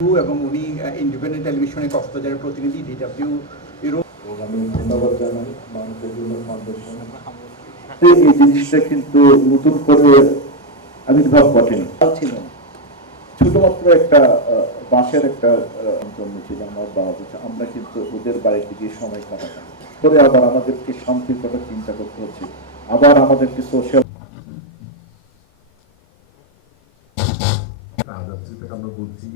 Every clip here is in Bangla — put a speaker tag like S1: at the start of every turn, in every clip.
S1: এবং উনি ইন্ডিপেন্ডেন্ট টেলিভিশনে কক্সবাজারের প্রতিনিধি ডিডাব্লিউ
S2: আমি ধন্যবাদ জানাই মানুষের ফাউন্ডেশন এই জিনিসটা কিন্তু নতুন করে আবির্ভাব ঘটেনি। ছিল। শুধুমাত্র একটা বাঁশের একটা জন্মেছিল আমার বাবা। বলছে আমরা কিন্তু ওদের বাড়িতে গিয়ে সময় কাটাতাম। করে আবার আমাদেরকে শান্তির কথা চিন্তা করতে হচ্ছে। আবার আমাদেরকে সোশ্যাল
S3: আমরা বলছি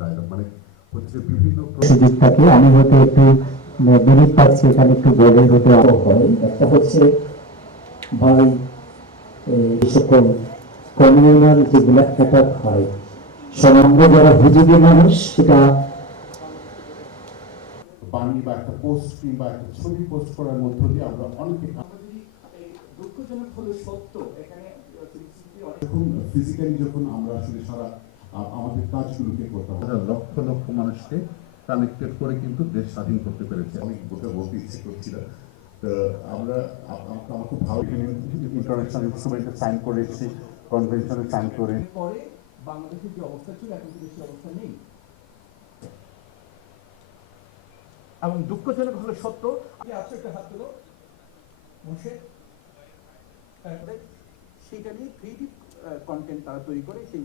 S3: ডায়ালগ। মানে হচ্ছে বিভিন্ন
S4: সুযোগ থাকে আমি হয়তো একটু মিনিট পাচ্ছি এখানে একটু বলে হতে হয়। একটা হচ্ছে ভাই সকল কমিউনাল যেগুলো অ্যাটাক হয় সমগ্র যারা হুজুগে মানুষ সেটা
S3: বাণী বা একটা পোস্ট কিংবা একটা ছবি পোস্ট করার মধ্য দিয়ে আমরা অনেকে
S1: দুঃখজনক হলো সত্য এখানে
S3: ফিজিক্যালি যখন আমরা আসলে সারা আমাদের কাজগুলোকে করতে হবে লক্ষ লক্ষ মানুষকে কানেক্টেড করে কিন্তু দেশ স্বাধীন করতে পেরেছে। আমি গোটা বলতে ইচ্ছে করছি তো আমরা আ- আ- আমার খুব ভালো ইন্টারন্যাশনাল ইনস্ট্রুমেন্টে সাইন করে এসেছি কনভেনশনে সাইন করে।
S1: পরে বাংলাদেশের যে অবস্থা ছিল এখন কিন্তু সেই অবস্থা নেই। এবং দুঃখজনক হলো সত্য আমি আজকে একটা হাত দিল বসে সেইটা নিয়ে ক্রিয়েটিভ কন্টেন্ট তারা তৈরি করে সেই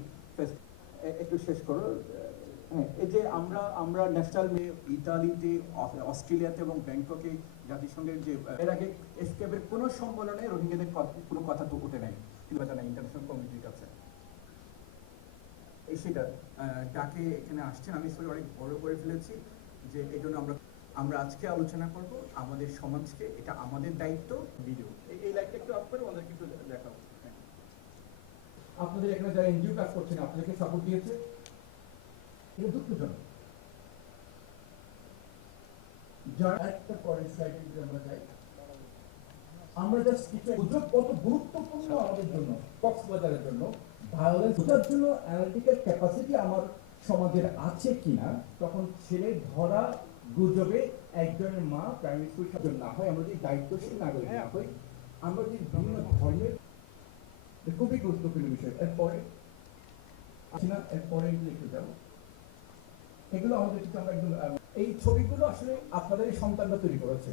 S1: একটু শেষ করো। হ্যাঁ এই যে আমরা আমরা ন্যাশনাল মে ইতালিতে অস্ট্রেলিয়াতে এবং ব্যাংককে জাতিসংঘের যে, এর আগে এসকেপের কোনো সম্মেলনে রোহিঙ্গাদের কোনো কথা তো উঠে নাই। কিন্তু জানা ইন্টারন্যাশনাল কমিউনিটির কাছে এই সেটা ডাকে এখানে আসছেন। আমি আসলে অনেক বড় করে ফেলেছি যে এই জন্য আমরা আমরা আজকে আলোচনা করব। আমাদের সমাজকে, এটা আমাদের দায়িত্ব। ভিডিও এই লাইটটা একটু অফ করে ওদেরকে একটু দেখাও। আপনাদের এখানে যারা এনজিও কাজ করছেন, আপনাদেরকে সাপোর্ট দিয়েছে। এটা দুঃখজনক। ক্যাপাসিটি আমার আছে কিনা, তখন ছেলে ধরা গুজবে একজনের মা প্রাইমারি স্কুল না হয়, আমরা যদি দায়িত্বশীল নাগরিক না হই, আমরা যদি বিভিন্ন ধর্মের খুবই গুরুত্বপূর্ণ বিষয়। এরপরে আছি এরপরে একটু যাব। এগুলো আমাদের কিন্তু আমরা একদম এই ছবিগুলো আসলে আপনাদের সন্তানরা তৈরি করেছে।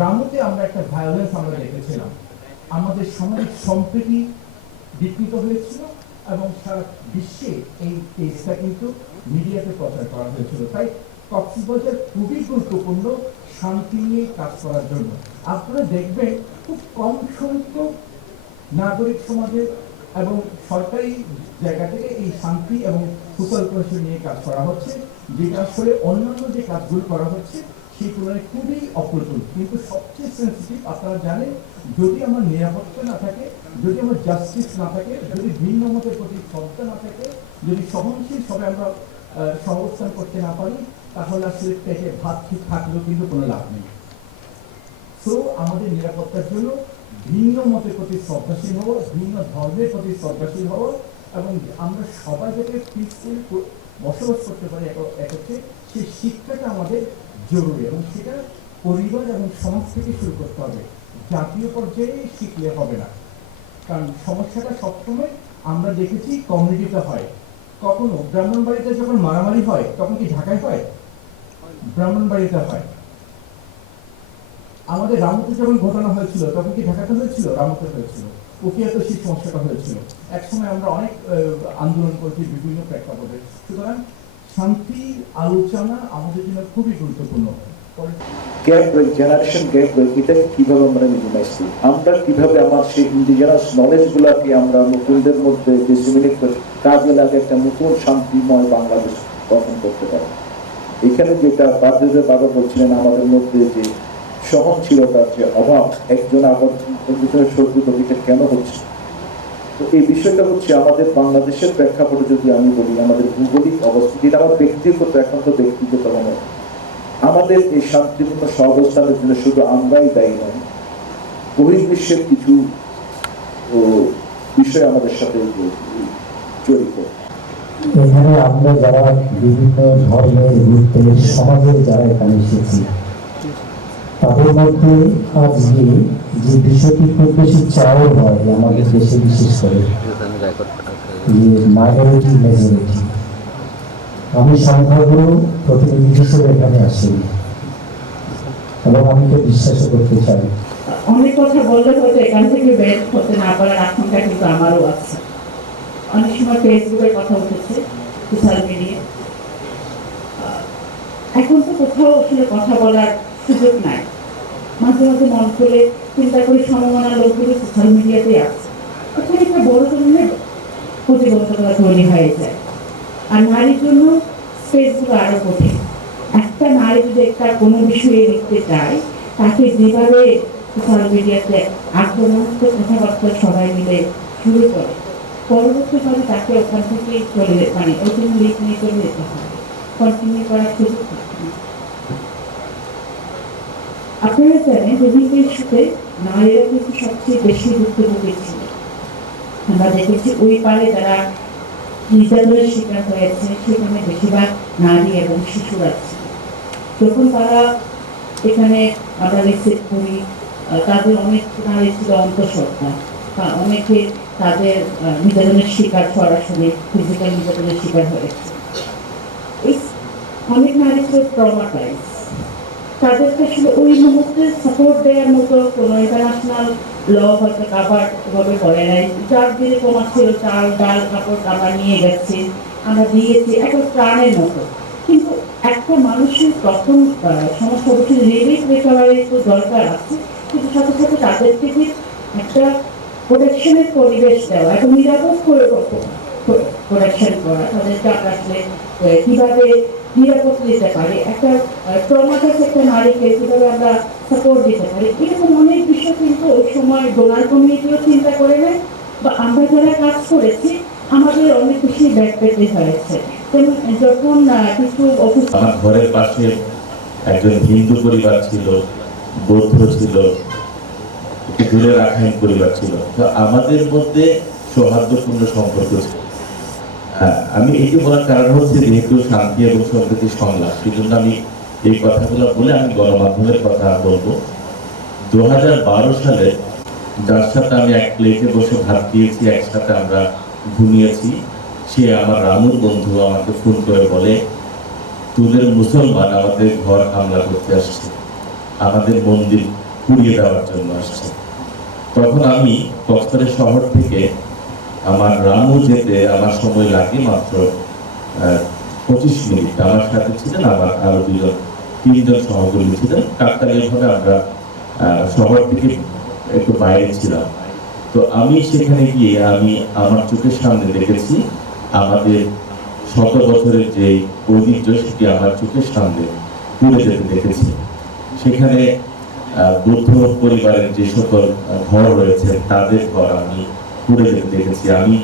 S1: রামুতে আমরা একটা ভায়োলেন্স আমরা দেখেছিলাম। আমাদের সামাজিক সম্প্রীতি বিকৃত হয়েছিল এবং সারা বিশ্বে এই কেসটা কিন্তু মিডিয়াতে প্রচার করা হয়েছিল। তাই কক্সবাজার খুবই গুরুত্বপূর্ণ, শান্তি নিয়ে কাজ করার জন্য। আপনারা দেখবেন খুব কম সংখ্যক নাগরিক সমাজের এবং সরকারি জায়গা থেকে এই শান্তি এবং সুশাল পরিষদ নিয়ে কাজ করা হচ্ছে, যেটা আসলে অন্যান্য যে কাজগুলো করা হচ্ছে, সেই তুলনায় খুবই অপ্রতুল। কিন্তু সবচেয়ে সেন্সিটিভ আপনারা জানেন, যদি আমার নিরাপত্তা না থাকে, যদি আমার জাস্টিস না থাকে, যদি ভিন্ন মতের প্রতি শ্রদ্ধা না থাকে, যদি সহনশীল সবে আমরা সহাবস্থান করতে না পারি, তাহলে আসলে পেটে ভাত ঠিক থাকলেও কিন্তু কোনো লাভ নেই। তো আমাদের নিরাপত্তার জন্য ভিন্ন মতের প্রতি শ্রদ্ধাশীল হব ভিন্ন ধর্মের প্রতি শ্রদ্ধাশীল হব এবং আমরা সবাই যাতে পিসফুল বসবাস করতে পারি এক- একত্রে সেই শিক্ষাটা আমাদের জরুরি এবং সেটা পরিবার এবং সমাজ থেকে শুরু করতে হবে। জাতীয় পর্যায়ে শিখলে হবে না। কারণ সমস্যাটা সবসময় আমরা দেখেছি কমিউনিটিতে হয়। কখনো ব্রাহ্মণবাড়িতে যখন মারামারি হয়, তখন কি ঢাকায় হয়? ব্রাহ্মণবাড়িতে হয়। আমাদের রামতে যখন ঘটনা হয়েছিল, তখন কি ঢাকাতে হয়েছিল? রামতে হয়েছিল। উকিয়াতে সেই সমস্যাটা হয়েছিল। একসময় আমরা অনেক আন্দোলন করেছি বিভিন্ন প্রেক্ষাপটে। সুতরাং শান্তি আলোচনা আমাদের জন্য খুবই গুরুত্বপূর্ণ। পরে-
S2: গ্যাপ জেনারেশন গ্যাপ এটা কীভাবে আমরা মিনিমাইজ করি? আমরা কীভাবে আমার সেই ইন্ডিজিনাস নলেজ গুলাকে আমরা নতুনদের মধ্যে ডিসিমিনেট করে? কাজে লাগে একটা নতুন শান্তিময় বাংলাদেশ গঠন করতে পারি। এখানে যেটা বাদ্যদের বাবা বলছিলেন, আমাদের মধ্যে যে সহনশীলতার যে অভাব, একজন আবার একজনের শত্রু প্রতিটা কেন হচ্ছে? তো এই বিষয়টা হচ্ছে আমাদের বাংলাদেশের প্রেক্ষাপটে যদি আমি বলি, আমাদের ভৌগোলিক অবস্থা, যেটা আমার ব্যক্তিগত, এখন তো ব্যক্তিগত নয়। আমাদের এই শান্তিপূর্ণ সহাবস্থানের জন্য শুধু আমরাই দায়ী নয়, বহির্বিশ্বের কিছু বিষয় আমাদের সাথে জড়িত।
S4: এখানে আমরা যারা বিভিন্ন ধর্মের সমাজের যারা এখানে এসেছি তাদের মধ্যে আজকে যে বিষয়টি খুব বেশি চাওয়া হয় আমাদের দেশে বিশেষ করে, যে মাইনরিটি মেজরিটি আমি সংখ্যাগুরু প্রতিনিধি হিসেবে এখানে আসি, এবং আমি তো বিশ্বাসও করতে চাই।
S5: অনেক কথা বললে হয়তো এখান থেকে বের হতে না পারার আশঙ্কা কিন্তু আমারও আছে। অনেক সময় ফেসবুকের কথা উঠেছে, সোশ্যাল মিডিয়া এখন তো কোথাও আসলে কথা বলার সুযোগ নাই। মাঝে মাঝে মন করে চিন্তা করি সমমনা লোকগুলো সোশ্যাল মিডিয়াতে আছে ওখানে একটা বড় ধরনের প্রতিবন্ধকতা তৈরি হয়ে যায়। আর নারীর জন্য স্পেসগুলো আরও কঠিন। একটা নারী যদি একটা কোনো বিষয়ে লিখতে চায়, তাকে যেভাবে সোশ্যাল মিডিয়াতে আক্রমণাত্মক কথাবার্তা সবাই মিলে শুরু করে পরবর্তীকালে তাকে ওখান থেকে চলে মানে ওখানে লিখ নিয়ে চলে যেতে হয়। কন্টিনিউ করার সুযোগ থাকে না। আপনারা জানেন বিভিন্ন ইস্যুতে নারীরা কিন্তু সবচেয়ে বেশি ভুক্তভোগী ছিল আমরা দেখেছি ওই পারে যারা নির্যাতনের শিকার হয়েছে সেখানে বেশিরভাগ নারী এবং শিশুরা ছিল। যখন তারা এখানে আমরা রিসিভ করি তাদের অনেক নারী ছিল অন্তঃসত্ত্বা। বা অনেকে তাদের নির্যাতনের শিকার সরাসরি ফিজিক্যাল নির্যাতনের শিকার হয়েছে। অনেক নারী ছিল ট্রমাটাইজ তাদেরকে আসলে ওই মুহূর্তে সাপোর্ট দেওয়ার মতো কোনো ইন্টারন্যাশনাল ল হয়তো কাভার ওভাবে করে নাই যার দিনে কমার ছিল চাল ডাল কাপড় আমরা নিয়ে গেছি আমরা দিয়েছি এখন প্রাণের মতো কিন্তু একটা মানুষের প্রথম আহ, সমস্যা হচ্ছে রিলিফ রিকভারি তো দরকার আছে কিন্তু সাথে সাথে তাদেরকে যে একটা প্রোটেকশনের পরিবেশ দেওয়া একটা নিরাপদ করে প্রোটেকশন করা তাদেরকে আমরা আসলে নিরাপদ দিতে পারি। একটা ট্রমাটাস একটা নারীকে আমরা সাপোর্ট দিতে পারি, এরকম অনেক বিষয় কিন্তু ওই সময় ডোনার কমিটিও চিন্তা করে নেয় বা আমরা যারা কাজ করেছি, আমাদের অনেক বেশি পেতে হয়েছে। যখন কিছু অফিস
S6: আমার ঘরের পাশে একজন হিন্দু পরিবার ছিল, বৌদ্ধ ছিল দূরে রাখাইন পরিবার ছিল। তো আমাদের মধ্যে সৌহার্দ্যপূর্ণ সম্পর্ক ছিল। হ্যাঁ আমি এইটি বলার কারণ হচ্ছে যেহেতু শান্তি এবং সম্প্রীতি সংলাপ সেই জন্য আমি এই কথাগুলো বলে আমি গণমাধ্যমের কথা বলব। দুহাজার বারো সালে যার সাথে আমি এক প্লেটে বসে ভাত দিয়েছি একসাথে আমরা ঘুমিয়েছি, সে আমার রামুর বন্ধু আমাকে ফোন করে বলে, তোদের মুসলমান আমাদের ঘর হামলা করতে আসছে। আমাদের মন্দির পুড়িয়ে দেওয়ার জন্য আসছে। তখন আমি কক্সবাজার শহর থেকে আমার রামু যেতে আমার সময় লাগে মাত্র পঁচিশ মিনিট। আমার সাথে ছিলেন আমার আরও দুজন, তিনজন সহকর্মী ছিলেন। কাকতালীয়ভাবে আমরা শহর থেকে একটু বাইরে ছিলাম। তো আমি সেখানে গিয়ে আমি আমার চোখের সামনে দেখেছি আমাদের শত বছরের যে ঐতিহ্য সেটি আমার চোখের সামনে তুলে যেতে দেখেছি। সেখানে বৌদ্ধ পরিবারের যে সকল ঘর রয়েছে, তাদের ঘর আমি পুড়ে যেতে দেখেছি আমি